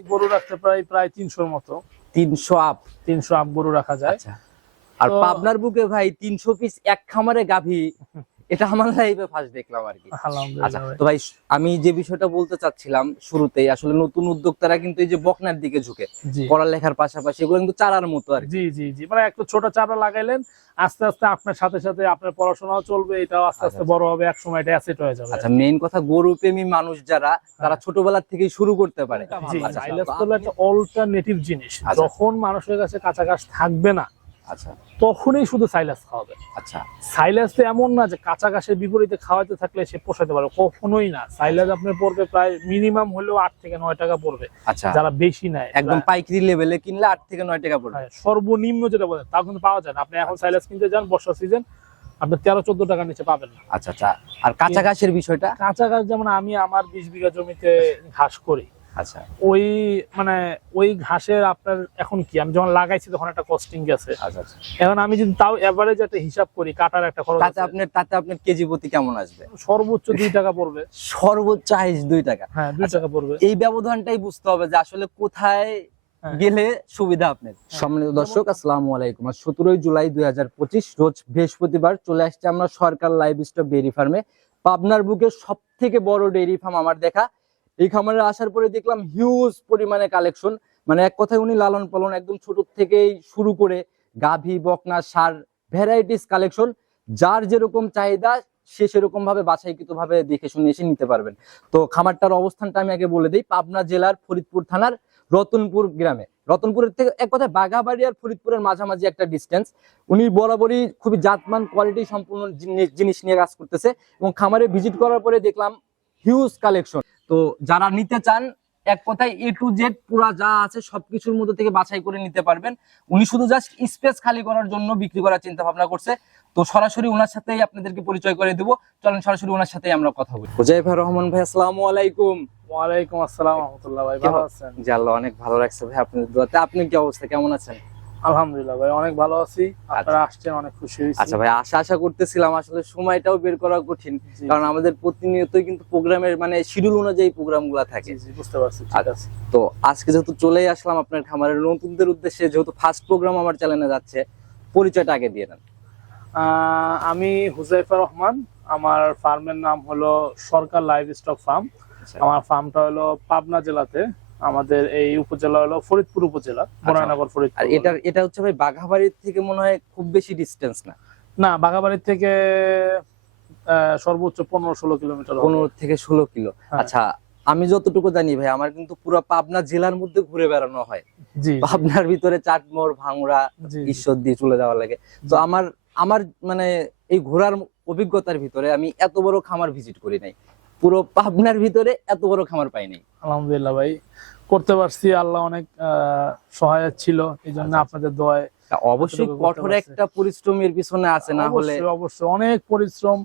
গরু রাখতে প্রায় প্রায় তিনশোর মতো। তিনশো আপ। তিনশো আপ গরু রাখা যায়। আচ্ছা। আর পাবনার বুকে ভাই তিনশো পিস এক খামারে গাভী। এটা আমার লাইফে ফার্স্ট দেখলাম আর কি। আচ্ছা ভাই। তো ভাই আমি যে বিষয়টা বলতে চাচ্ছিলাম শুরুতেই আসলে নতুন উদ্যোক্তারা কিন্তু এই যে বকনার দিকে ঝুঁকে। পড়ালেখার পাশাপাশি এগুলো কিন্তু চারার মতো আর জি জি জি। মানে একটু ছোট চারা লাগাইলেন আস্তে আস্তে আপনার সাথে সাথে আপনার পড়াশোনাও চলবে এটাও আস্তে আস্তে আচ্ছা, বড় হবে এক সময় এটা অ্যাসেট হয়ে যাবে। আচ্ছা মেইন কথা গরু প্রেমী মানুষ যারা তারা ছোটবেলা থেকেই শুরু করতে পারে। আচ্ছা, তো একটা অল্টারনেটিভ জিনিস। আচ্ছা। যখন মানুষের কাছে কাঁচা ঘাস থাকবে না আচ্ছা। তখনই শুধু সাইলাস খাওয়াবে। আচ্ছা। সাইলাস তো এমন না যে কাঁচা ঘাসের বিপরীতে খাওয়াতে থাকলে সে পোষাতে পারবে। কখনোই না। সাইলাস আপনার পড়বে প্রায় মিনিমাম হলেও আট থেকে নয় টাকা পড়বে। আচ্ছা। যারা বেশি নেয় একদম পাইকারি লেভেলে কিনলে আট থেকে নয় টাকা পড়বে। হ্যাঁ, সর্বনিম্ন যেটা বলেন তা কিন্তু পাওয়া যায় না। আপনি এখন সাইলাস কিনতে যান বর্ষা সিজন আপনি তেরো চোদ্দ টাকার নিচে পাবেন না। আচ্ছা আচ্ছা। আর কাঁচা ঘাসের বিষয়টা? কাঁচা ঘাস যেমন আমি আমার বিশ বিঘা জমিতে ঘাস করি আচ্ছা। ওই মানে ওই ঘাসের আপনার এখন কি? আমি যখন লাগাইছি তখন একটা কস্টিং গেছে আচ্ছা আচ্ছা। এখন আমি যদি তাও এভারেজ একটা হিসাব করি কাটার একটা খরচ তাতে আপনার তাতে আপনার কেজি প্রতি কেমন আসবে? সর্বোচ্চ দুই টাকা পড়বে। সর্বোচ্চ দুই টাকা। হ্যাঁ দুই আচ্ছা। টাকা পড়বে। এই ব্যবধানটাই বুঝতে হবে যে আসলে কোথায় হ্যাঁ। গেলে সুবিধা আপনার। সম্মানিত দর্শক আসসালামু আলাইকুম। আজ সতেরোই জুলাই দুই হাজার পঁচিশ রোজ বৃহস্পতিবার চলে আসছে আমরা সরকার লাইভ স্টক ডেয়ারি ফার্মে। পাবনার বুকে সব থেকে বড় ডেয়ারি ফার্ম আমার দেখা। এই খামারে আসার পরে দেখলাম হিউজ পরিমাণে কালেকশন মানে এক কথায় উনি লালন পালন একদম ছোট থেকেই শুরু করে গাভী, বকনা, সার ভ্যারাইটিস কালেকশন যার যেরকম চাহিদা, সে সেরকম ভাবে বাছাইকৃত ভাবে দেখে শুনে এসে নিতে পারবেন। তো খামারটার অবস্থানটা আমি আগে বলে দিই। পাবনা জেলার ফরিদপুর থানার রতনপুর গ্রামে। রতনপুরের থেকে এক কথায় বাঘাবাড়ি আর ফরিদপুরের মাঝামাঝি একটা ডিস্টেন্স উনি বরাবরই খুবই জাতমান কোয়ালিটি সম্পূর্ণ জিনিস নিয়ে কাজ করতেছে এবং খামারে ভিজিট করার পরে দেখলাম হিউজ কালেকশন তো যারা নিতে চান এক কথায় এ টু জেড পুরা যা আছে সবকিছুর মধ্যে থেকে বাছাই করে নিতে পারবেন। উনি শুধু জাস্ট স্পেস খালি করার জন্য বিক্রি করার চিন্তা ভাবনা করছে। তো সরাসরি ওনার সাথেই আপনাদেরকে পরিচয় করে দেবো। চলেন সরাসরি ওনার সাথেই আমরা কথা বলি। হুজাইফা রহমান ভাই আসসালামু আলাইকুম। ওয়ালাইকুম আসসালাম রহমতুল্লাহ ভাই ভালো আছেন? জি আল্লাহ অনেক ভালো লাগছে ভাই আপনার দোয়াতে। আপনি কি অবস্থা? কেমন আছেন? আলহামদুলিল্লাহ ভাই অনেক ভালো আছি। আপনারা আসছেন অনেক খুশি হয়েছি। আচ্ছা ভাই আশা আশা করতেছিলাম আসলে সময়টাও বের করা কঠিন। কারণ আমাদের প্রতিনিয়তই কিন্তু প্রোগ্রামের মানে শিডিউল অনুযায়ী প্রোগ্রামগুলা থাকে বুঝতে পারছি ঠিক আচ্ছা। আছে। তো আজকে যেহেতু চলেই আসলাম আপনার খামারের নতুনদের উদ্দেশ্যে যেহেতু ফার্স্ট প্রোগ্রাম আমার চ্যানেলে যাচ্ছে পরিচয়টা আগে দিয়ে আহ, আমি হুজাইফা রহমান আমার ফার্মের নাম হলো সরকার লাইভ স্টক ফার্ম আমার ফার্মটা হলো পাবনা জেলাতে। আমাদের এই উপজেলা হলো ফরিদপুর উপজেলা বরানগর ফরিদপুর আর এটার এটা হচ্ছে ভাই বাঘাবাড়ির থেকে মনে হয় খুব বেশি ডিস্টেন্স না? না বাগাবাড়ির থেকে সর্বোচ্চ পনেরো ষোলো কিলোমিটার। পনেরো থেকে ষোলো কিলো। হ্যাঁ। আচ্ছা আমি যতটুকু জানি ভাই আমার কিন্তু পুরো পাবনা জেলার মধ্যে ঘুরে বেড়ানো হয়। জি পাবনার ভিতরে চাটমোড় ভাঙড়া ঈশ্বর দিয়ে চলে যাওয়া লাগে। তো আমার আমার মানে এই ঘোরার অভিজ্ঞতার ভিতরে আমি এত বড় খামার ভিজিট করি নাই। পুরো পাবনার ভিতরে এত বড় খামার পাইনি আলহামদুলিল্লাহ ভাই করতে পারছি আল্লাহ অনেক সহায়ক ছিল এই জন্য আচ্ছা, আপনাদের দোয়ায় তা অবশ্যই কঠোর। একটা পরিশ্রমের পিছনে আছে না হলে অবশ্যই অনেক পরিশ্রম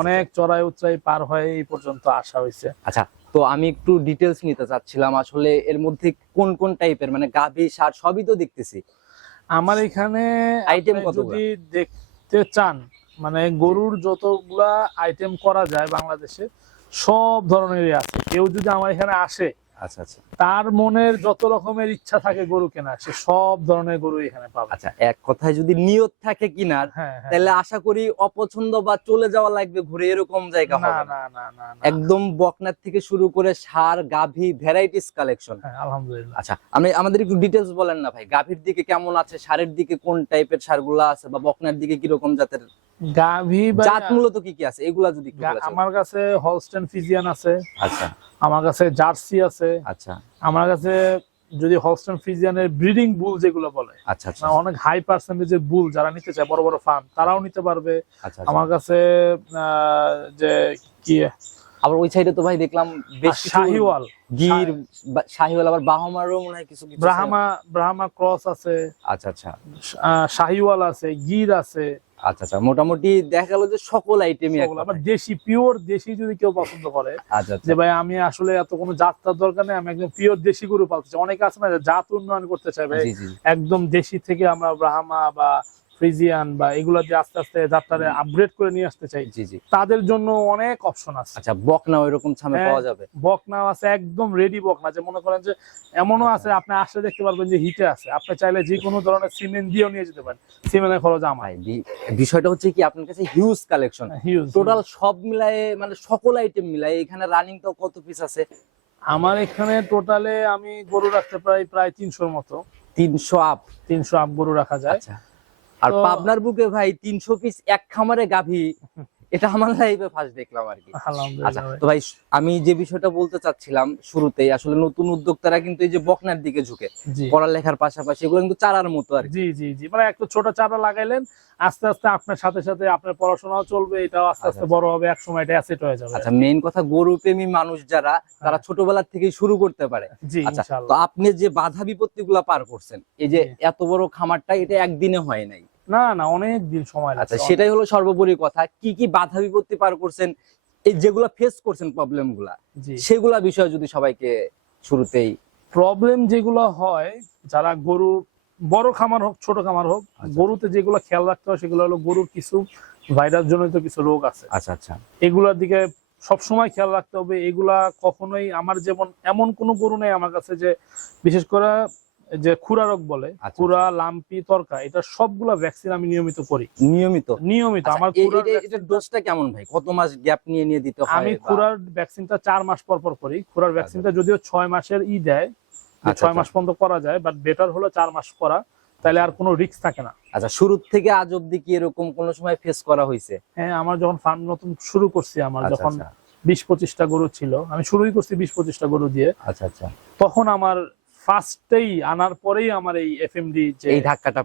অনেক চড়াই উচ্চাই পার হয়ে এই পর্যন্ত আসা হয়েছে। আচ্ছা তো আমি একটু ডিটেলস নিতে চাচ্ছিলাম আসলে এর মধ্যে কোন কোন টাইপের মানে গাভী সার সবই তো দেখতেছি। আমার এখানে আইটেম? যদি দেখতে চান মানে গরুর যতগুলা আইটেম করা যায় বাংলাদেশে সব ধরনেরই আছে। কেউ যদি আমার এখানে আসে আচ্ছা আচ্ছা। তার মনের যত রকমের ইচ্ছা থাকে গরু কেনা সে সব ধরনের গরু এখানে পাবে। আচ্ছা এক কথায় যদি নিয়ত থাকে কিনার হ্যাঁ হ্যাঁ তাহলে আশা করি অপছন্দ বা চলে যাওয়া লাগবে ঘুরে এরকম জায়গা না হবে না। না। একদম বকনার থেকে শুরু করে সার গাভী ভ্যারাইটিস কালেকশন হ্যাঁ আলহামদুলিল্লাহ। আচ্ছা আমি আমাদের একটু ডিটেলস বলেন না ভাই গাভীর দিকে কেমন আছে সারের দিকে কোন টাইপের সারগুলা আছে বা বকনার দিকে কীরকম জাতের গাভী জাত মূলত কি কি আছে? এগুলা যদি। আমার কাছে হলস্টেন ফিজিয়ান আছে। আচ্ছা। আমার কাছে জার্সি আছে। আচ্ছা। আমার কাছে যদি হলস্টেন ফিজিয়ানের ব্রিডিং বুল যেগুলো বলে আচ্ছা আচ্ছা। মানে অনেক হাই পার্সেন্টেজের বুল যারা নিতে চায় বড় বড় ফার্ম তারাও নিতে পারবে। আচ্ছা আমার কাছে যে কি আবার ওই সাইডে তো ভাই দেখলাম বেশ শাহিওয়াল। গির শাহিওয়াল আবার বাহমারও মনে হয় কিছু কিছু ব্রাহ্মা ব্রাহ্মা ক্রস আছে। আচ্ছা আচ্ছা। শাহিওয়াল আছে গির আছে। আচ্ছা আচ্ছা মোটামুটি দেখা গেল যে সকল আইটেমই আবার দেশি পিওর দেশি যদি কেউ পছন্দ করে আচ্ছা আচ্ছা। যে ভাই আমি আসলে এত কোনো যাত্রার দরকার নেই আমি একদম পিওর দেশি গরু পালতে চাই অনেকে আছে না জাত উন্নয়ন করতে চাই ভাই। একদম দেশি থেকে আমরা ব্রাহ্মা বা ফ্রিজিয়ান বা এগুলা যে আস্তে আস্তে যাত্রারে আপগ্রেড করে নিয়ে আসতে চাই জি জি। তাদের জন্য অনেক অপশন আছে। আচ্ছা বকনা ওইরকম ছামে হ্যাঁ। পাওয়া যাবে? বকনাও আছে একদম রেডি বকনা যে মনে করেন যে এমনও আছে আপনি আসলে দেখতে পারবেন যে হিটে আছে। আপনি চাইলে যে কোনো ধরনের সিমেন্ট দিয়েও নিয়ে যেতে পারেন। সিমেন্টের খরচ আমার। বিষয়টা হচ্ছে কি আপনার কাছে হিউজ কালেকশন হিউজ টোটাল সব মিলায়ে মানে সকল আইটেম মিলায়ে এখানে রানিং তো কত পিস আছে? আমার এখানে টোটালে আমি গরু রাখতে প্রায় প্রায় তিনশোর মতো। তিনশো আপ তিনশো আপ গরু রাখা যায়। আচ্ছা। আর পাবনার বুকে ভাই তিনশো পিস এক খামারে গাভী এটা আমার লাইফে ফার্স্ট দেখলাম আর কি। আচ্ছা ভাই। তো ভাই আমি যে বিষয়টা বলতে চাচ্ছিলাম শুরুতেই আসলে নতুন উদ্যোক্তারা কিন্তু এই যে বকনার দিকে ঝুঁকে। পড়ালেখার পাশাপাশি এগুলো কিন্তু চারার মতো আর জি জি জি মানে একটু ছোট চারা লাগাইলেন আস্তে আস্তে আপনার সাথে সাথে আপনার পড়াশোনাও চলবে এটাও আস্তে আস্তে আচ্ছা, বড় হবে এক সময় এটা অ্যাসেট হয়ে যাবে। আচ্ছা মেইন কথা গরু প্রেমী মানুষ যারা তারা হ্যাঁ। ছোটবেলা থেকেই শুরু করতে পারে। জি আচ্ছা তো আপনি যে বাধা বিপত্তি গুলা পার করছেন এই যে এত বড় খামারটা এটা একদিনে হয় নাই। না না অনেক দিন সময় আচ্ছা সেটাই হলো সর্বোপরি কথা। কি কি বাধা বিপত্তি পার করছেন? এই যেগুলা ফেস করছেন প্রবলেমগুলা সেগুলা বিষয় যদি সবাইকে শুরুতেই প্রবলেম যেগুলো হয় যারা গরু বড় খামার হোক ছোট খামার হোক আচ্ছা। গরুতে যেগুলো খেয়াল রাখতে হয় সেগুলো হলো গরুর কিছু ভাইরাস জনিত কিছু রোগ আছে। আচ্ছা আচ্ছা। এগুলোর দিকে সবসময় খেয়াল রাখতে হবে। এগুলা কখনোই আমার যেমন এমন কোনো গরু নেই আমার কাছে যে বিশেষ করে যে খুরা রোগ বলে আচ্ছা। খুরা লাম্পি তরকা এটা সবগুলা ভ্যাকসিন আমি নিয়মিত করি। নিয়মিত? নিয়মিত আচ্ছা, আমার ডোজটা কেমন ভাই? কত মাস গ্যাপ নিয়ে নিয়ে দিতে হয় আমি খুরার ভ্যাকসিনটা চার মাস পর পর করি। খুরার ভ্যাকসিনটা যদিও ছয় মাসের ই দেয় আচ্ছা, ছয় মাস পর্যন্ত করা যায় বাট বেটার হলো চার মাস করা তাহলে আর কোনো রিস্ক থাকে না। আচ্ছা শুরু থেকে আজ অব্দি কি এরকম কোন সময় ফেস করা হয়েছে? হ্যাঁ আমার যখন ফার্ম নতুন শুরু করছি আমার আচ্ছা যখন আচ্ছা। বিশ পঁচিশটা গরু ছিল আমি শুরুই করছি বিশ পঁচিশটা গরু দিয়ে। আচ্ছা আচ্ছা। তখন আমার ফার্স্টেই আনার পরেই আমার এই এফএমডি যে এই ধাক্কাটা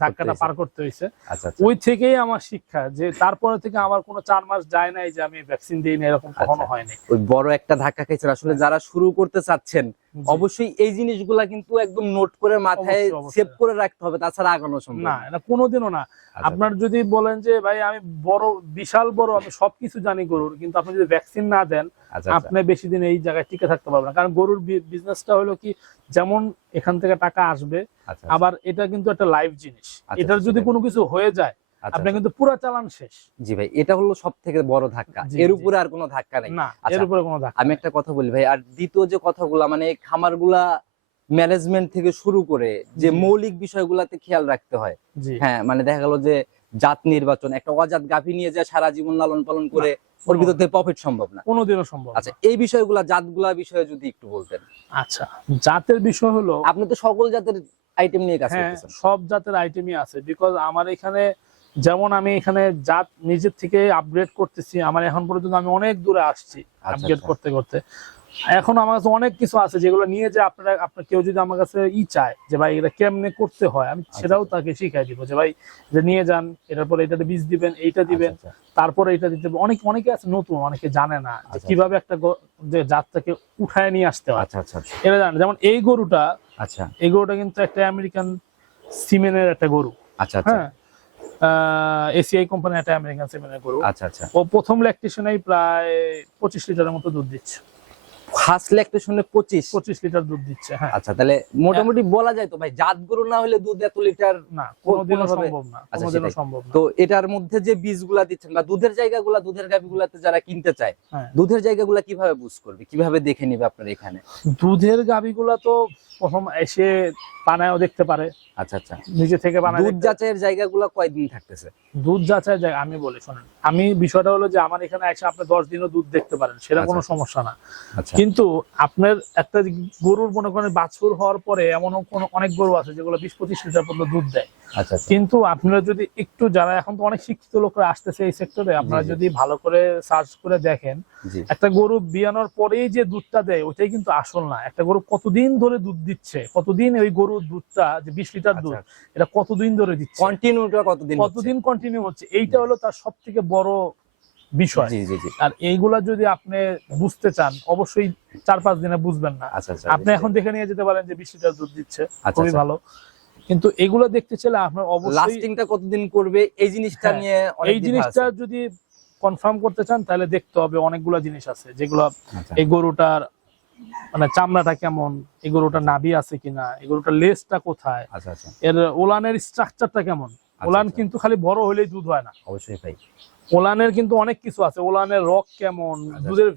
ধাক্কাটা পার করতে হয়েছে আচ্ছা আচ্ছা ওই থেকেই আমার শিক্ষা যে তারপরে থেকে আমার কোনো চার মাস যায় নাই যে আমি ভ্যাকসিন দিই না এরকম কখনো আচ্ছা। হয়নি ওই বড় একটা ধাক্কা খেয়েছেন আসলে যারা শুরু করতে চাচ্ছেন। অবশ্যই এই জিনিসগুলা কিন্তু একদম নোট করে মাথায়। সেভ করে রাখতে হবে তাছাড়া আগানো সম্ভব না। এটা কোনোদিনও না। আচ্ছা, আপনার যদি বলেন যে ভাই আমি বড় বিশাল বড় আমি সবকিছু জানি গরুর কিন্তু আপনি যদি ভ্যাকসিন না দেন আচ্ছা, আচ্ছা, আপনি বেশি দিন এই জায়গায় টিকে থাকতে পারবেন না। কারণ গরুর বিজনেসটা হলো কি যেমন এখান থেকে টাকা আসবে আবার এটা কিন্তু একটা লাইভ জিনিস। এটার যদি কোনো কিছু হয়ে যায় আচ্ছা, আপনি আচ্ছা। কিন্তু পুরো চালান শেষ। জি ভাই এটা হলো সব থেকে বড় ধাক্কা। এর উপরে আর কোনো ধাক্কা নাই। না আচ্ছা, এর উপরে কোনো ধাক্কা আমি একটা কথা বলি ভাই আর দ্বিতীয় যে কথাগুলা মানে খামারগুলা ম্যানেজমেন্ট থেকে শুরু করে যে মৌলিক বিষয়গুলাতে খেয়াল রাখতে হয়। হ্যাঁ মানে দেখা গেল যে জাত নির্বাচন একটা অজাত গাভী নিয়ে যায় সারা জীবন লালন পালন করে ওর ভিতর থেকে প্রফিট সম্ভব না। কোনোদিনও সম্ভব। আচ্ছা এই বিষয়গুলা জাতগুলা বিষয়ে যদি একটু বলতেন। আচ্ছা জাতের বিষয় হলো আপনি তো সকল জাতের আইটেম নিয়ে কাজ হ্যাঁ করতেছেন। সব জাতের আইটেমই আছে বিকজ আমার এখানে যেমন আমি এখানে জাত নিজের থেকে আপগ্রেড করতেছি আমার এখন পর্যন্ত আমি অনেক দূরে আসছি আপগ্রেড আচ্ছা। করতে করতে। এখন আমার কাছে অনেক কিছু আছে যেগুলো নিয়ে যে আপনারা আপনার কেউ যদি আমার কাছে ই চায় যে ভাই এটা কেমনে করতে হয় আমি আচ্ছা, সেটাও তাকে শিখাই দিব যে ভাই যে নিয়ে যান এটার পরে এটাতে বীজ দিবেন এইটা দিবেন আচ্ছা, আচ্ছা। তারপরে এটা দিতে হবে। অনেক অনেকে আছে নতুন অনেকে জানে না যে আচ্ছা, কীভাবে একটা যে জাতটাকে উঠায় নিয়ে আসতে হয়। আচ্ছা আচ্ছা আচ্ছা। এটা জানেন যেমন এই গরুটা আচ্ছা। এই গরুটা কিন্তু একটা আমেরিকান সিমেনের একটা গরু। আচ্ছা আচ্ছা। হ্যাঁ? এসিআই কোম্পানি একটা আমেরিকান সেমিনার গরু আচ্ছা আচ্ছা। ও প্রথম ল্যাকটেশনেই প্রায় পঁচিশ লিটারের মতো দুধ দিচ্ছে। ল্যাকটেশনে লিটার দুধ দিচ্ছে হ্যাঁ। আচ্ছা তাহলে মোটামুটি বলা যায় তো ভাই জাত গরু না হলে দুধ এত লিটার না কোনোদিনও সম্ভব না আচ্ছা, কোনোদিনও সম্ভব না। তো এটার মধ্যে যে বীজগুলা দিচ্ছেন বা দুধের জায়গাগুলা দুধের গাভিগুলাতে যারা কিনতে চায় হ্যাঁ। দুধের জায়গাগুলা কীভাবে বুঝ করবে? কীভাবে দেখে নিবে আপনার এখানে? দুধের গাভিগুলা তো প্রথম এসে পানায়ও দেখতে পারে। আচ্ছা আচ্ছা। নিজে থেকে বানায় দুধ। যাচাইয়ের জায়গাগুলা কয়দিন থাকতেছে? দুধ যাচাই যায় আমি বলি শোনেন। আমি বিষয়টা হলো যে আমার এখানে এসে আপনি দশ দিনও দুধ দেখতে পারেন সেটা আচ্ছা, কোনো। সমস্যা না। আচ্ছা। কিন্তু আপনার একটা গরুর মনে করেন বাছুর হওয়ার পরে এমনও কোনো অনেক গরু আছে যেগুলো বিশ পঁচিশ লিটার পর্যন্ত দুধ দেয়। আচ্ছা আচ্ছা। কিন্তু আপনারা যদি একটু যারা এখন তো অনেক শিক্ষিত লোকরা আসতেছে এই সেক্টরে আপনারা যদি ভালো করে সার্চ করে দেখেন একটা গরু বিয়ানোর পরেই যে দুধটা দেয় ওইটাই কিন্তু আসল না। একটা গরু কতদিন ধরে দুধ দিচ্ছে কতদিন ওই গরুর দুধটা যে বিশ লিটার দুধ আচ্ছা এটা কতদিন ধরে দিচ্ছে? কন্টিনিউটা কতদিন কতদিন কন্টিনিউ হচ্ছে? এইটা হলো তার সব থেকে বড় বিষয়। জি জি জি। আর এইগুলা যদি আপনি বুঝতে চান অবশ্যই চার পাঁচ দিনে বুঝবেন না। আচ্ছা আচ্ছা আপনি এখন দেখে নিয়ে যেতে পারেন যে বিশ লিটার দুধ দিচ্ছে আচ্ছা, খুবই আচ্ছা। ভালো। কিন্তু এগুলো দেখতে চাইলে আপনার অবশ্যই লাস্টিংটা কতদিন করবে এই জিনিসটা হ্যাঁ, নিয়ে এই জিনিসটা যদি কনফার্ম করতে চান তাহলে দেখতে হবে অনেকগুলো জিনিস আছে। যেগুলো আচ্ছা, এই গরুটার মানে চামড়াটা কেমন এই গরুটার নাভি আছে কিনা এই গরুটার লেজটা কোথায় আচ্ছা আচ্ছা। এর ওলানের স্ট্রাকচারটা কেমন। ওলান আচ্ছা। কিন্তু খালি বড় হলেই দুধ হয় না। অবশ্যই ভাই। ওলানের কিন্তু অনেক কিছু আছে। ওলানের রক কেমন আচ্ছা। দুধের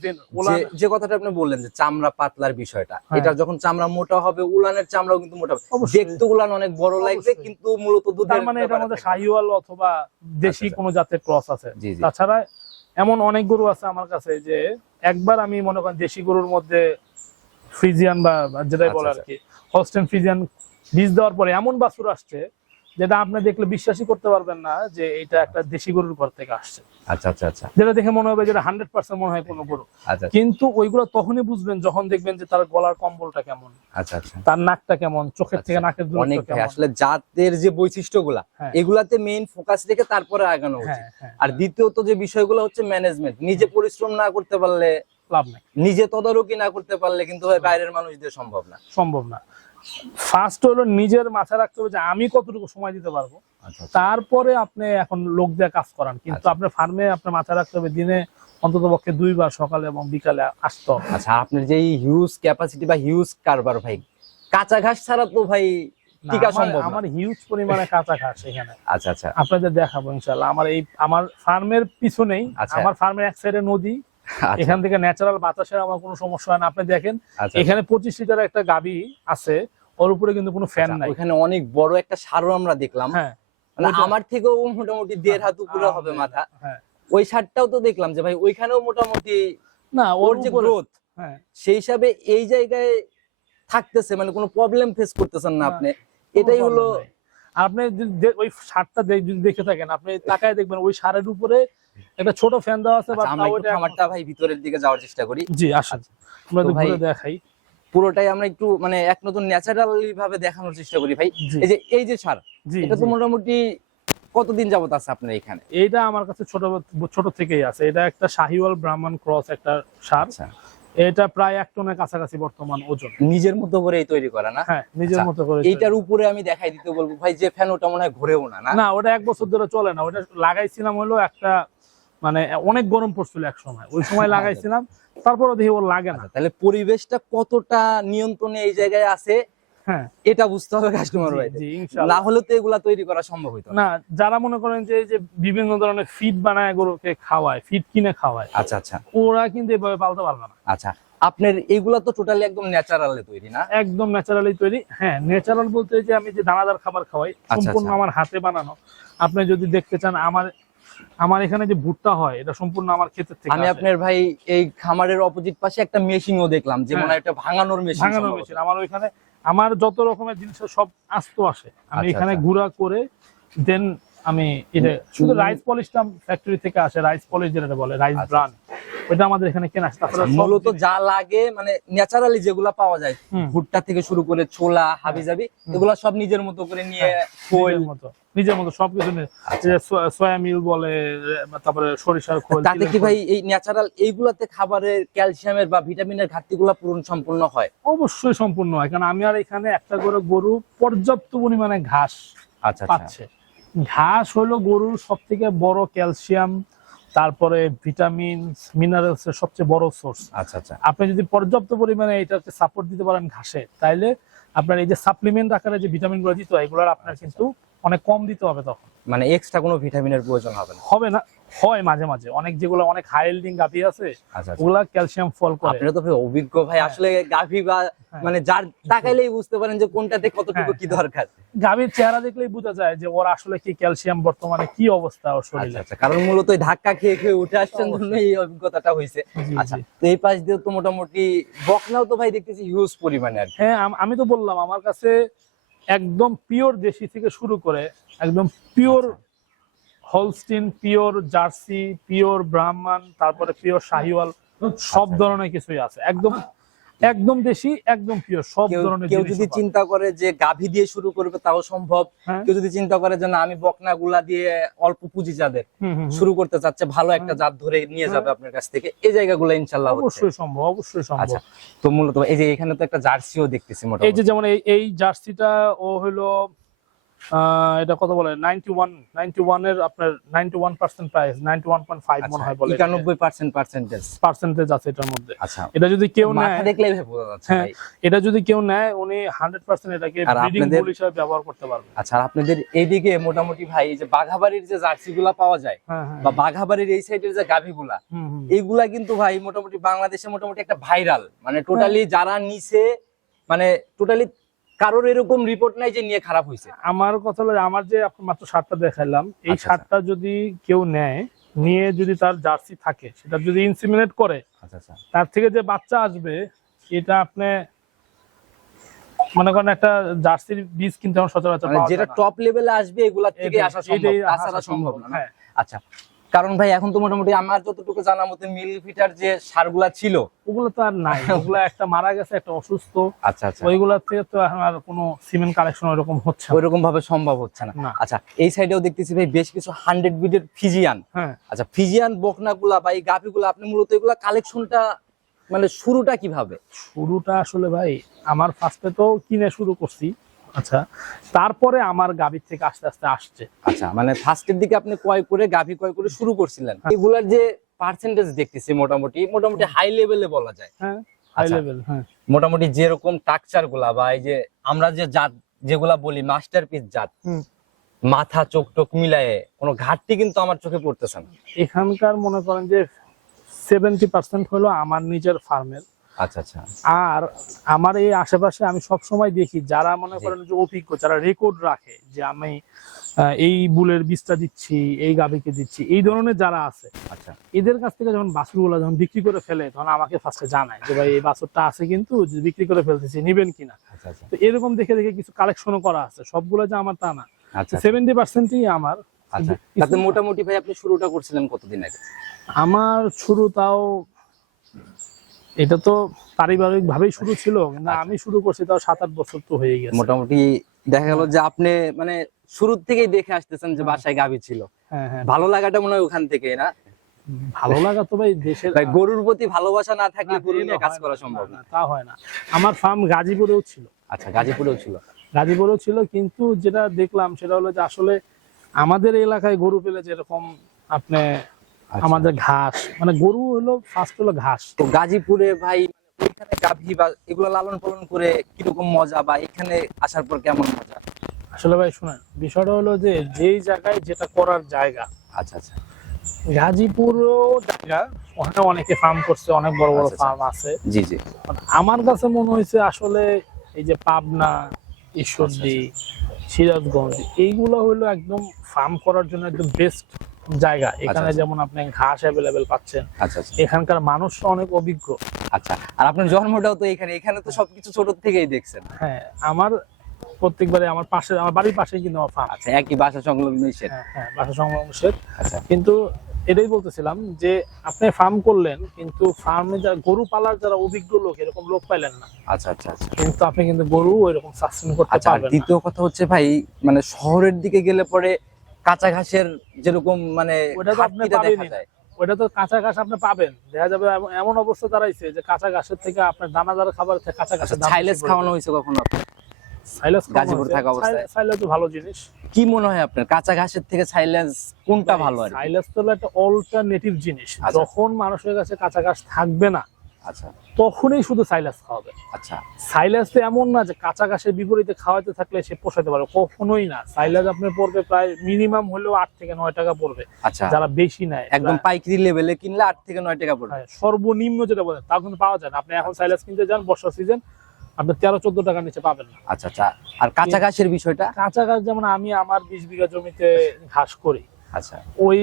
যে- কথাটা আপনি বললেন যে চামড়া পাতলার বিষয়টা হ্যাঁ। এটা যখন চামড়া মোটা হবে উলানের চামড়াও কিন্তু মোটা হবে। দেখতে উলান অনেক বড় লাগবে কিন্তু মূলত দুধের মানে এটার ব্যাপারে মধ্যে শাহিওয়াল অথবা দেশি আচ্ছা, কোনো জাতের ক্রস আছে। তাছাড়া এমন অনেক গরু আছে আমার কাছে যে একবার আমি মনে করেন দেশি গরুর মধ্যে ফ্রিজিয়ান বা যেটাই বলে আর আচ্ছা, কি হলস্টেন ফ্রিজিয়ান বীজ দেওয়ার পরে এমন বাছুর আসছে যেটা আপনি দেখলে বিশ্বাসই করতে পারবেন না যে এটা একটা দেশি গরুর ঘর থেকে আসছে। আচ্ছা আচ্ছা আচ্ছা। যেটা দেখে মনে হবে যেটা হান্ড্রেড পার্সেন্ট মনে হয় কোনো গরু। আচ্ছা কিন্তু ওইগুলো তখনই বুঝবেন যখন দেখবেন যে তার গলার কম্বলটা কেমন আচ্ছা আচ্ছা। তার নাকটা কেমন চোখের থেকে আচ্ছা, নাকের অনেক আসলে জাতের যে বৈশিষ্ট্যগুলা হ্যাঁ। এগুলাতে মেইন ফোকাস রেখে তারপরে আগানো উচিত। হ্যাঁ হ্যাঁ। আর দ্বিতীয়ত যে বিষয়গুলো হচ্ছে ম্যানেজমেন্ট নিজে পরিশ্রম না করতে পারলে লাভ নাই। নিজে তদারকি না করতে পারলে কিন্তু বাইরের মানুষদের সম্ভব না। সম্ভব না। ফার্স্ট হলো নিজের মাথায় রাখতে হবে যে আমি কতটুকু সময় দিতে পারব। আচ্ছা তারপরে আপনি এখন লোক দিয়ে কাজ করান। কিন্তু আচ্ছা। আপনার ফার্মে আপনার মাথায় রাখতে হবে দিনে অন্তত পক্ষে দুইবার সকালে এবং বিকালে আসতে আচ্ছা আপনার যে হিউজ ক্যাপাসিটি বা হিউজ কারবার ভাই কাঁচা ঘাস ছাড়া তো ভাই আমার- হিউজ পরিমাণে কাঁচা ঘাস এখানে। আচ্ছা আচ্ছা। আপনাদের দেখাবো ইনশাল্লাহ আমার এই আমার ফার্মের পিছনেই আচ্ছা। আমার ফার্মের এক সাইডে নদী আচ্ছা এখান থেকে ন্যাচারাল বাতাসের আমার কোনো সমস্যা হয় না। আপনি দেখেন আচ্ছা। এখানে পঁচিশ লিটার একটা গাবি আছে ওর উপরে কিন্তু কোনো ফ্যান আচ্ছা, নাই। ওখানে অনেক বড় একটা সারও আমরা দেখলাম। হ্যাঁ। মানে আমার থেকেও মোটামুটি দেড় হাত উপরে হবে মাথা। হ্যাঁ। ওই সারটাও তো দেখলাম যে ভাই ওইখানেও মোটামুটি না ওর যে গ্রোথ হ্যাঁ। সেই হিসাবে এই জায়গায় থাকতেছে মানে কোনো প্রবলেম ফেস করতেছেন না আপনি। এটাই হলো আপনি ওই সারটা যদি দেখে থাকেন আপনি তাকায় দেখবেন ওই সারের উপরে একটা ছোট ফ্যান দেওয়া আছে আচ্ছা, খামারটা ভাই ভিতরের দিকে যাওয়ার চেষ্টা করি। জি আসেন। আমরা ঘুরে দেখাই। পুরোটাই আমরা একটু মানে এক নতুন ন্যাচারালি ভাবে দেখানোর চেষ্টা করি ভাই। এই যে এই যে সার এটা তো মোটামুটি কতদিন যাবত আছে আপনার এখানে? এইটা আমার কাছে ছোট ছোট থেকেই আছে। এটা একটা শাহিওয়াল ব্রাহ্মণ ক্রস একটা সার এটা প্রায় এক টনের কাছাকাছি বর্তমান ওজন। নিজের মতো করে তৈরি করা না? হ্যাঁ নিজের আচ্ছা, মতো করে এটার উপরে আমি দেখাই দিতে বলব ভাই যে ফ্যান ওটা মনে হয় ঘুরেও না না? না ওটা এক বছর ধরে চলে না ওটা লাগাইছিলাম হলো একটা মানে অনেক গরম পড়ছিল এক সময়। ওই সময় লাগাইছিলাম তারপরে দেখি ও লাগে না। আচ্ছা, তাহলে পরিবেশটা কতটা নিয়ন্ত্রণে এই জায়গায় আছে? হ্যাঁ। এটা বুঝতে হবে কাস্টমার ভাই না হলে তো এগুলা তৈরি করা সম্ভব হইতো না। যারা মনে করেন যে যে বিভিন্ন ধরনের ফিড বানায় গরুকে খাওয়ায় ফিড কিনে খাওয়ায় আচ্ছা আচ্ছা। ওরা কিন্তু এভাবে পালতে পারবে না। আচ্ছা আপনার এইগুলা তো টোটালি একদম ন্যাচারালি তৈরি না? একদম ন্যাচারালি তৈরি। হ্যাঁ ন্যাচারাল বলতে যে আমি যে দানাদার খাবার খাওয়াই সম্পূর্ণ আচ্ছা। আমার হাতে বানানো। আপনি যদি দেখতে চান আমার আমার এখানে যে ভুট্টা হয় এটা সম্পূর্ণ আমার ক্ষেতের থেকে আমি আপনার ভাই এই খামারের অপোজিট পাশে একটা মেশিনও দেখলাম যে। মনে হয়। একটা ভাঙানোর মেশিন ভাঙানো মেশিন আমার ওইখানে আমার যত রকমের জিনিস সব আস্ত আসে আমি আচ্ছা, এখানে আচ্ছা। ঘুরা করে দেন আমি এটা শুধু রাইস পলিশটা ফ্যাক্টরি থেকে আসে রাইস পলিশ যেটা বলে রাইস আচ্ছা। ব্রান ওইটা আমাদের এখানে কেনা আসে তারপরে মূলত যা লাগে মানে ন্যাচারালি যেগুলা পাওয়া যায়। ভুট্টা থেকে শুরু করে ছোলা হাবিজাবি এগুলো এগুলা সব নিজের মতো করে নিয়ে হ্যাঁ, মতো নিজের মতো সবকিছু আচ্ছা। সয়া- সয়া মিল বলে তারপরে সরিষার খোল তাতে কি ভাই এই ন্যাচারাল এইগুলাতে খাবারের ক্যালসিয়ামের বা ভিটামিনের ঘাটতিগুলা পূরণ সম্পূর্ণ হয়? অবশ্যই সম্পূর্ণ হয় কারণ আমি আর এখানে একটা করে গরু পর্যাপ্ত পরিমাণে ঘাস আচ্ছা আচ্ছা। পাচ্ছে। ঘাস হলো গরুর সব থেকে বড় ক্যালসিয়াম তারপরে ভিটামিন মিনারেলস এর সবচেয়ে বড় সোর্স আচ্ছা আচ্ছা। আপনি যদি পর্যাপ্ত পরিমাণে এটাকে সাপোর্ট দিতে পারেন ঘাসে তাইলে আপনার এই যে সাপ্লিমেন্ট আকারে যে ভিটামিনগুলো দিতে এগুলোর আপনার আচ্ছা, কিন্তু অনেক কম দিতে হবে তখন। মানে এক্সট্রা কোনো ভিটামিনের প্রয়োজন হবে না। হবে না হয় মাঝে মাঝে। অনেক যেগুলো অনেক হাই এল্ডিং গাভি আছে আচ্ছা আচ্ছা। ওগুলা ক্যালসিয়াম ফল করে। আপনারা তো ভাই অভিজ্ঞ ভাই হ্যাঁ। আসলে গাভী বা হ্যাঁ। মানে যার তাকাইলেই বুঝতে পারেন যে কোনটাতে কতটুকু হ্যাঁ, কি। দরকার। গাভীর চেহারা দেখলেই বোঝা যায় যে ওর আসলে কি ক্যালসিয়াম বর্তমানে কি অবস্থা ওর আচ্ছা শরীরে। আচ্ছা কারণ মূলত ধাক্কা খেয়ে খেয়ে উঠে আসছেন জন্য এই অভিজ্ঞতাটা হয়েছে জি, আচ্ছা তো এই পাশ দিয়ে তো মোটামুটি বকনাও তো ভাই দেখতেছি হিউজ পরিমাণে আর হ্যাঁ আমি তো বললাম আমার কাছে একদম পিওর দেশি থেকে শুরু করে একদম পিওর আচ্ছা। হলস্টিন পিওর জার্সি পিওর ব্রাহ্মণ তারপরে পিওর শাহিওয়াল সব আচ্ছা। ধরনের কিছুই আছে একদম একদম দেশি একদম প্রিয় সব ধরনের কেউ যদি চিন্তা করে যে গাভী দিয়ে শুরু করবে তাও সম্ভব হ্যাঁ। কেউ যদি চিন্তা করে যে না আমি বকনা গুলা দিয়ে অল্প পুঁজি যাদের। শুরু করতে চাচ্ছে ভালো একটা হ্যাঁ। জাত ধরে নিয়ে হ্যাঁ। যাবে আপনার কাছ থেকে এই জায়গাগুলো ইনশাল্লাহ অবশ্যই সম্ভব অবশ্যই সম্ভব আচ্ছা তো মূলত এই যে এখানে তো একটা জার্সিও দেখতেছি মোটামুটি এই যে যেমন এই জার্সিটা ও হলো এটা কত বলে নাইনটি ওয়ান নাইনটি ওয়ানের আপনার নাইনটি ওয়ান পার্সেন্ট প্রাইস মনে হয় বলে আচ্ছা, পার্সেন্টেজ পার্সেন্টেজ আছে এটার মধ্যে আচ্ছা এটা যদি কেউ মাথা দেখলেই বোঝা যাচ্ছে হ্যাঁ। ভাই। এটা যদি কেউ নেয় উনি হান্ড্রেড পার্সেন্ট এটাকে ব্রিডিং আপনাদের- বুল হিসেবে ব্যবহার করতে পারবে আচ্ছা আপনাদের এইদিকে মোটামুটি ভাই এই যে বাঘাবাড়ির যে জার্সি গুলা পাওয়া যায় হ্যাঁ হ্যাঁ বা বাঘাবাড়ির এই সাইডের যে গাভিগুলা। এইগুলা কিন্তু ভাই মোটামুটি বাংলাদেশে মোটামুটি একটা ভাইরাল মানে টোটালি। যারা নিছে মানে টোটালি কারোর এরকম রিপোর্ট নাই যে নিয়ে খারাপ হয়েছে আমার কথা হলো আমার যে মাত্র শার্টটা দেখাইলাম এই আচ্ছা, শার্টটা যদি কেউ নেয় নিয়ে যদি তার জার্সি থাকে সেটা যদি ইনসিমিনেট করে আচ্ছা আচ্ছা। তার থেকে যে বাচ্চা আসবে এটা আপনি মনে করেন একটা জার্সির বীজ কিন্তু আমার সচরাচর মানে যেটা টপ লেভেলে আসবে এগুলা থেকে আসা সম্ভব তাছাড়া সম্ভব না। না? হ্যাঁ। আচ্ছা কারণ ভাই এখন তো মোটামুটি আমার যতটুকু জানা মতে মিল ফিটার যে সারগুলা ছিল ওগুলো তো আর নাই। ওগুলো একটা মারা গেছে একটা অসুস্থ। আচ্ছা আচ্ছা। ওইগুলোর থেকে তো এখন আর কোনো সিমেন্ট কালেকশন ওইরকম হচ্ছে। ওইরকম ভাবে সম্ভব হচ্ছে না। আচ্ছা এই সাইডেও দেখতেছি ভাই বেশ কিছু হান্ড্রেড বিডের ফিজিয়ান হ্যাঁ। আচ্ছা ফিজিয়ান বকনাগুলা বা এই গাভিগুলা আপনি মূলত এগুলা কালেকশনটা মানে শুরুটা কীভাবে? শুরুটা আসলে ভাই আমার ফার্স্টে তো কিনে শুরু করছি। আচ্ছা তারপরে আমার গাভীর থেকে আস্তে আস্তে আসছে। আচ্ছা মানে ফার্স্টের দিকে আপনি কয় করে গাভী কয় করে শুরু করছিলেন। এগুলার যে পার্সেন্টেজ দেখতেছি মোটামুটি মোটামুটি হাই লেভেলে বলা যায়। হ্যাঁ হাই আচ্ছা। লেভেল হ্যাঁ। মোটামুটি যেরকম টাকচারগুলা বা এই যে আমরা যে জাত যেগুলা বলি মাস্টারপিস জাত মাথা চোখ টোক মিলায়ে কোনো ঘাটতি কিন্তু আমার চোখে পড়তেছে না। এখানকার মনে করেন যে সেভেন্টি পার্সেন্ট হলো আমার নিজের ফার্মের আচ্ছা আচ্ছা। আর আমার এই আশেপাশে আমি সব সময় দেখি যারা মনে করেন যে অভিজ্ঞ যারা রেকর্ড রাখে যে আমি এই বুলের বীজটা দিচ্ছি এই গাভীকে দিচ্ছি এই ধরনের যারা আছে আচ্ছা। এদের কাছ থেকে যখন বাছুরগুলো যখন বিক্রি করে ফেলে তখন আমাকে ফার্স্টে জানায় যে ভাই এই বাছুরটা আছে কিন্তু বিক্রি করে ফেলতেছি নিবেন কিনা? আচ্ছা আচ্ছা। তো এরকম দেখে দেখে কিছু কালেকশনও করা আছে সবগুলো যে আমার তা না। আচ্ছা সেভেন্টি পার্সেন্টই আমার। আচ্ছা। তাতে মোটামুটি ভাই আপনি শুরুটা করছিলেন কতদিন আগে? আমার শুরু তাও এটা তো পারিবারিক ভাবেই শুরু ছিল। কিন্তু আচ্ছা। আমি শুরু করছি তাও সাত আট বছর তো হয়ে গেছে। মোটামুটি দেখা গেল যে আপনি মানে শুরুর থেকেই দেখে আসতেছেন যে হ্যাঁ। বাসায় গাভী ছিল। হ্যাঁ হ্যাঁ। ভালো লাগাটা মনে হয় ওখান থেকে না? ভালো লাগা তো ভাই দেশের ভাই গরুর প্রতি ভালোবাসা না থাকলে না, গরু নিয়ে কাজ করা সম্ভব না, না। না, তা হয় না। আমার ফার্ম গাজীপুরেও ছিল। আচ্ছা গাজীপুরেও ছিল। গাজীপুরেও ছিল কিন্তু যেটা দেখলাম সেটা হলো যে আসলে আমাদের এলাকায় গরু পেলে যেরকম আপনি। আমাদের ঘাস মানে গরু হলো ফার্স্ট হলো ঘাস। তো গাজীপুরে ভাই মানে ওইখানে গাভী বা এগুলো লালন পালন করে কীরকম মজা বা এখানে আসার পর কেমন মজা? আসলে ভাই শুনেন বিষয়টা হলো যে যেই জায়গায় যেটা করার জায়গা আচ্ছা আচ্ছা। গাজীপুরও জায়গা ওখানে অনেকে ফার্ম করছে অনেক বড় বড় আচ্ছা, আচ্ছা। ফার্ম আছে। জি জি। আমার কাছে মনে হয়েছে আসলে এই যে পাবনা ঈশ্বরদী সিরাজগঞ্জ এইগুলো হলো একদম ফার্ম করার জন্য একদম বেস্ট জায়গা। এখানে আচ্ছা। যেমন আপনি ঘাস অ্যাভেলেবেল পাচ্ছেন। আচ্ছা আচ্ছা। এখানকার মানুষ অনেক অভিজ্ঞ। আচ্ছা আর আপনার জন্মটাও তো এখানে। এখানে তো সবকিছু ছোট থেকেই দেখছেন। হ্যাঁ আমার প্রত্যেকবারে আমার পাশে আমার বাড়ির পাশেই কিন্তু আমার ফার্ম আচ্ছা একই বাসা সংলগ্ন সেট হ্যাঁ হ্যাঁ বাসা আচ্ছা। কিন্তু এটাই বলতেছিলাম যে আপনি ফার্ম করলেন কিন্তু ফার্মে যারা গরু পালার যারা অভিজ্ঞ লোক এরকম লোক পাইলেন না। আচ্ছা আচ্ছা আচ্ছা। কিন্তু আপনি কিন্তু গরু এরকম সাস্টেন করতে আচ্ছা পারবেন। দ্বিতীয় কথা হচ্ছে ভাই মানে শহরের দিকে গেলে পরে কাঁচা ঘাসের যেরকম মানে ওটা তো আপনি ওটা কাঁচা ঘাস আপনি পাবেন। দেখা যাবে এমন- অবস্থা দাঁড়াইছে যে কাঁচা ঘাসের থেকে আপনার দানাদার খাবার থেকে কাঁচা আচ্ছা ঘাসের সাইলেজ খাওয়ানো হয়েছে কখনো গাজীপুর থাকা অবস্থায়? ভালো জিনিস। কি মনে হয় আপনার? কাঁচা ঘাসের থেকে সাইলেন্স কোনটা ভালো আর? তো একটা অল্টারনেটিভ জিনিস। আচ্ছা। যখন মানুষের কাছে কাঁচা ঘাস থাকবে না আচ্ছা। তখনই শুধু সাইলেজ খাওয়াবে। আচ্ছা। এমন না যে কাঁচা ঘাসের বিপরীতে খাওয়াতে থাকলে সে পোষাতে পারবে। কখনোই না। সাইলেজ আপনার পড়বে প্রায় মিনিমাম হলেও আট থেকে নয় টাকা পড়বে। আচ্ছা। যারা বেশি নেয় একদম পাইকারি লেভেলে কিনলে আট থেকে নয় টাকা পড়বে। হ্যাঁ, সর্বনিম্ন যেটা বলেন তা কিন্তু পাওয়া যায় না। আপনি এখন সাইলেজ কিনতে যান বর্ষা সিজন আপনি তেরো চোদ্দ টাকার নিচে পাবেন না। আচ্ছা আচ্ছা। আর কাঁচা ঘাসের বিষয়টা? কাঁচা ঘাস যেমন আমি আমার বিশ বিঘা জমিতে ঘাস করি আচ্ছা। ওই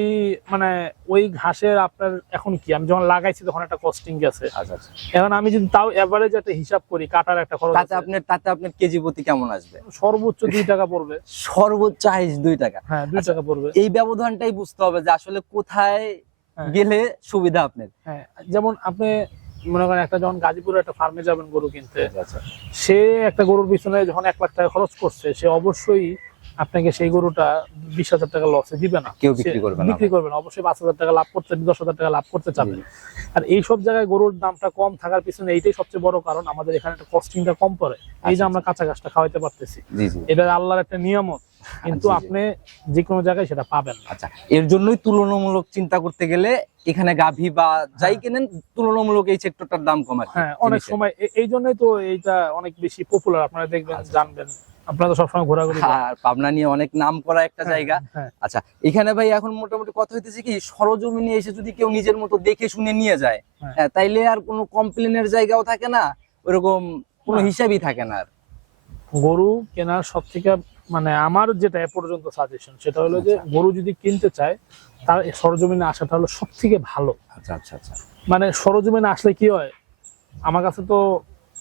মানে ওই ঘাসের আপনার এখন কি? আমি যখন লাগাইছি তখন একটা কস্টিং গেছে আচ্ছা আচ্ছা। এখন আমি যদি তাও এভারেজ একটা হিসাব করি কাটার একটা খরচ তাতে আপনার তাতে আপনার কেজি প্রতি কেমন আসবে? সর্বোচ্চ দুই টাকা পড়বে। সর্বোচ্চ হাইস দুই টাকা। হ্যাঁ দুই আচ্ছা। টাকা পড়বে। এই ব্যবধানটাই বুঝতে হবে যে আসলে কোথায় হ্যাঁ। গেলে সুবিধা আপনার। হ্যাঁ যেমন আপনি মনে করেন একটা যখন গাজীপুরে একটা ফার্মে যাবেন গরু কিনতে সে একটা গরুর পিছনে যখন এক লাখ টাকা খরচ করছে সে অবশ্যই আপনাকে সেই গরুটা বিশ হাজার টাকা লসে দিবে না। কেউ বিক্রি করবে না। বিক্রি করবে না। অবশ্যই পাঁচ হাজার টাকা লাভ করতে দশ হাজার টাকা লাভ করতে চাবে। আর এই সব জায়গায় গরুর দামটা কম থাকার পিছনে এইটাই সবচেয়ে বড় কারণ আমাদের এখানে একটা কস্টিংটা কম পড়ে। এই যে আচ্ছা, আমরা কাঁচা ঘাসটা খাওয়াইতে পারতেছি। এটা আল্লাহর একটা নিয়ামত কিন্তু জি, জি। আপনি যে কোনো জায়গায় সেটা পাবেন আচ্ছা এর জন্যই তুলনামূলক চিন্তা করতে গেলে এখানে গাভী বা যাই হ্যাঁ। কেনেন তুলনামূলক এই সেক্টরটার দাম কম আর কি, হ্যাঁ অনেক সময় এই জন্যই তো এইটা অনেক বেশি পপুলার আপনারা দেখবেন আচ্ছা। জানবেন। আপনারা তো সবসময় ঘোরাঘুরি আর পাবনা নিয়ে অনেক নাম করা একটা হ্যাঁ, জায়গা। হ্যাঁ। আচ্ছা এখানে ভাই এখন মোটামুটি কথা হইতেছে কি সরজমিনে এসে যদি কেউ নিজের মতো দেখে শুনে নিয়ে যায় হ্যাঁ। তাইলে আর কোনো কমপ্লেনের জায়গাও থাকে না ওরকম কোনো হিসাবই থাকে না আর। গরু কেনার সব থেকে মানে আমার যেটা এ পর্যন্ত সাজেশন সেটা হলো যে আচ্ছা। গরু যদি কিনতে চায় তার সরজমিনে আসাটা হলো সব থেকে ভালো। আচ্ছা আচ্ছা আচ্ছা। মানে সরজমিনে আসলে কি হয় আমার কাছে তো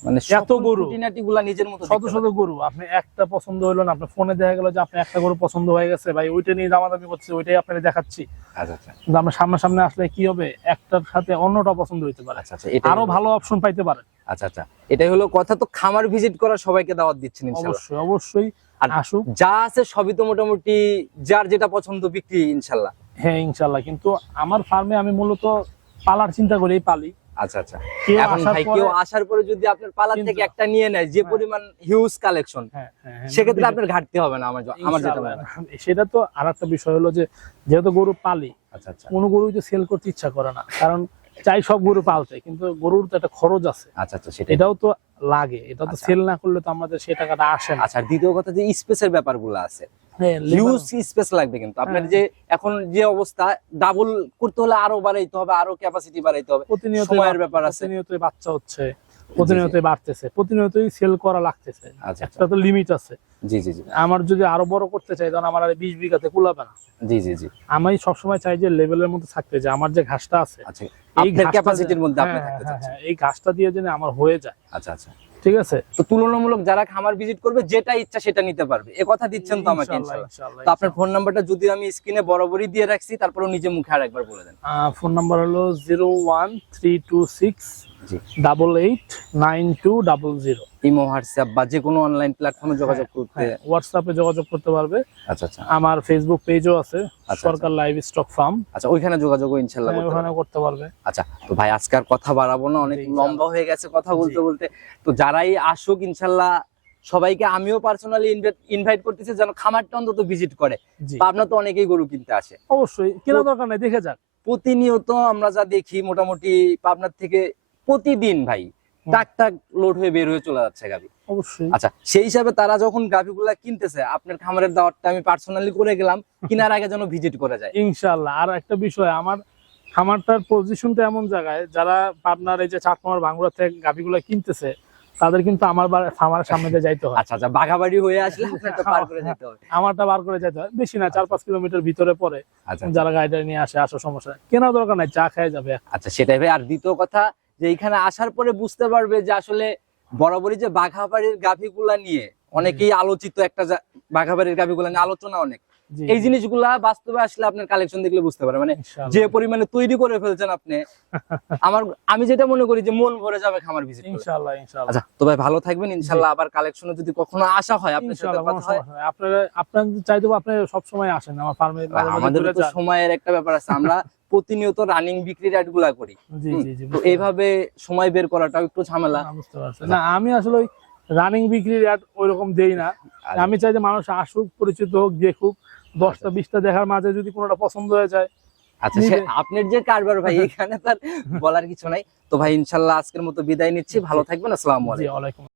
মানে এত গরু। গুলা নিজের মতো শত শত গরু। আপনি একটা পছন্দ না আপনার ফোনে দেখা গেল যে আপনি একটা গরু পছন্দ হয়ে গেছে ভাই ওইটা নিয়ে দামাদামি করছে ওইটাই আপনাকে দেখাচ্ছি। আচ্ছা আচ্ছা। আমরা সামনাসামনি আসলে কি হবে একটার সাথে অন্যটা পছন্দ হইতে পারে। আচ্ছা আচ্ছা আরও ভালো অপশন পাইতে পারে। আচ্ছা আচ্ছা এটাই হলো কথা তো খামার ভিজিট করা সবাইকে দাওয়াত দিচ্ছেন অবশ্যই অবশ্যই আর আসুক। যা আছে সবই তো মোটামুটি যার যেটা পছন্দ বিক্রি ইনশাল্লাহ হ্যাঁ ইনশাল্লাহ কিন্তু আমার ফার্মে আমি মূলত পালার চিন্তা করেই পালি। আচ্ছা আচ্ছা। এখন ভাই কেউ আসার পরে যদি আপনার পালার থেকে একটা নিয়ে নেয় যে হ্যাঁ। পরিমাণ হিউজ কালেকশন হ্যাঁ, হ্যাঁ, হ্যাঁ, সেক্ষেত্রে আপনার ঘাটতি হবে না আমার আমার যেটা। সেটা তো আর একটা বিষয় হলো যে যেহেতু গরু পালি আচ্ছা আচ্ছা। কোনো গরু সেল করতে ইচ্ছা করে না। কারণ চাই সব গরু পালতে কিন্তু গরুর তো একটা খরচ আছে। আচ্ছা আচ্ছা সেটা এটাও তো লাগে এটা তো আচ্ছা। সেল না করলে তো আমাদের সেই টাকাটা আসে না। আচ্ছা দ্বিতীয় কথা যে স্পেসের ব্যাপারগুলো আছে। হ্যাঁ, হিউজ স্পেস লাগবে কিন্তু। আপনার হ্যাঁ। যে এখন যে অবস্থা ডাবল করতে হলে আরও বাড়াইতে হবে আরও ক্যাপাসিটি বাড়াইতে হবে। প্রতিনিয়ত সময়ের ব্যাপার আছে। প্রতিনিয়তই বাচ্চা হচ্ছে। প্রতিনিয়তই বাড়তেছে প্রতিনিয়তই সেল করা লাগতেছে। আচ্ছা আচ্ছা। একটা তো লিমিট আছে। জি জি জি। আমার যদি আরও বড় করতে চাই তখন আমার আর বিশ বিঘাতে কুলাবে না। জি জি জি। আমি সবসময় চাই যে লেভেলের মধ্যে থাকতে যে আমার যে ঘাসটা আছে আচ্ছা এই ক্যাপাসিটির মধ্যে আপনি হ্যাঁ, থাকতে হ্যাঁ, চাচ্ছেন। হ্যাঁ, এই ঘাসটা দিয়ে যেন আমার হয়ে যায় আচ্ছা আচ্ছা। ঠিক আছে? তো তুলনামূলক যারা খামার ভিজিট করবে যেটা ইচ্ছা সেটা নিতে পারবে। এ কথা দিচ্ছেন তো আমাকে তো আপনার ফোন নাম্বারটা যদি আমি স্ক্রিনে বরাবরই দিয়ে রাখছি তারপরে নিজে মুখে আরেকবার বলে দেন। ফোন নাম্বার হলো zero one three two six double eight nine two double zero imo WhatsApp বা যে কোনো অনলাইন প্ল্যাটফর্মে যোগাযোগ করতে। হ্যাঁ হোয়াটসঅ্যাপে যোগাযোগ করতে পারবে। আচ্ছা আচ্ছা। আমার ফেসবুক পেজও আছে আচ্ছা। সরকার লাইভ স্টক ফার্ম আচ্ছা ওইখানে যোগাযোগও ইনশাল্লাহ ওখানে করতে পারবে। আচ্ছা তো ভাই আজকে আর কথা বাড়াবো না অনেক লম্বা হয়ে গেছে কথা বলতে বলতে। তো যারাই আসুক ইনশাল্লাহ সবাইকে আমিও পার্সোনালি ইনভাইট করতেছি যেন খামারটা অন্তত ভিজিট করে। পাবনা তো অনেকেই গরু কিনতে আসে। অবশ্যই কেনা দরকার নাই দেখে যাক। প্রতিনিয়ত আমরা যা দেখি মোটামুটি পাবনার থেকে প্রতিদিন ভাই টাক টাক লোড হয়ে বের হয়ে চলে যাচ্ছে গাবি অবশ্যই। আচ্ছা সেই হিসাবে তারা যখন গাভিগুলা কিনতেছে আপনার খামারের দাওয়াতটা আমি পার্সোনালি করে গেলাম কিনার আগে যেন ভিজিট করে যায়। ইনশাল্লাহ আর একটা বিষয় আমার খামারটার পজিশনটা এমন জায়গায় যারা পাবনার এই যে চাটমার ভাঙ্গুড়া থেকে গাভিগুলো কিনতেছে তাদের কিন্তু আমার খামারের সামনে দিয়ে যাইতে হয়। আচ্ছা আচ্ছা বাঘাবাড়ি হয়ে আসলে আপনাকে পার করে যেতে হবে। আমারটা বার করে যেতে হয়। বেশি না চার পাঁচ কিলোমিটার ভিতরে পরে আচ্ছা। যারা গাড়িটা নিয়ে আসে আসো সমস্যা কেনা দরকার নাই চা খেয়ে যাবে আচ্ছা সেটাই ভাই। আর দ্বিতীয় কথা যে এখানে আসার পরে বুঝতে পারবে যে আসলে বরাবরই যে বাঘাবাড়ির গাভিগুলা নিয়ে অনেকেই আলোচিত একটা বাঘাবাড়ির গাভিগুলা নিয়ে আলোচনা অনেক। এই জিনিসগুলা বাস্তবে আসলে আপনার কালেকশন দেখলে বুঝতে পারে মানে যে পরিমাণে তৈরি করে ফেলছেন আপনি আমার আমি যেটা মনে করি যে মন ভরে যাবে খামার ভিজিট ইনশাআল্লাহ ইনশাআল্লাহ। আচ্ছা তো ভাই ভালো থাকবেন। ইনশাল্লাহ আবার কালেকশনে যদি কখনো আসা হয় আপনার সাথে ইনশাআল্লাহ কথা হয়। আপনারা আপনার চাইতে আপনি সব সময় আসেন। আমার ফার্মে আমাদের তো সময়ের একটা ব্যাপার আছে। আমরা প্রতিনিয়ত রানিং বিক্রি রেটগুলা করি। তো এইভাবে সময় বের করাটাও একটু ঝামেলা। না, আমি আসলে রানিং বিক্রি রেট ওইরকম দেই না। আর আমি চাই যে মানুষ আসুক পরিচিত হোক দেখুক দশটা বিশটা দেখার মাঝে যদি কোনোটা পছন্দ হয়ে যায় আচ্ছা আপনার যে কারবার ভাই এখানে তার বলার কিছু নাই। তো ভাই ইনশাল্লাহ আজকের মতো বিদায় নিচ্ছি। ভালো থাকবেন আসসালামু আলাইকুম।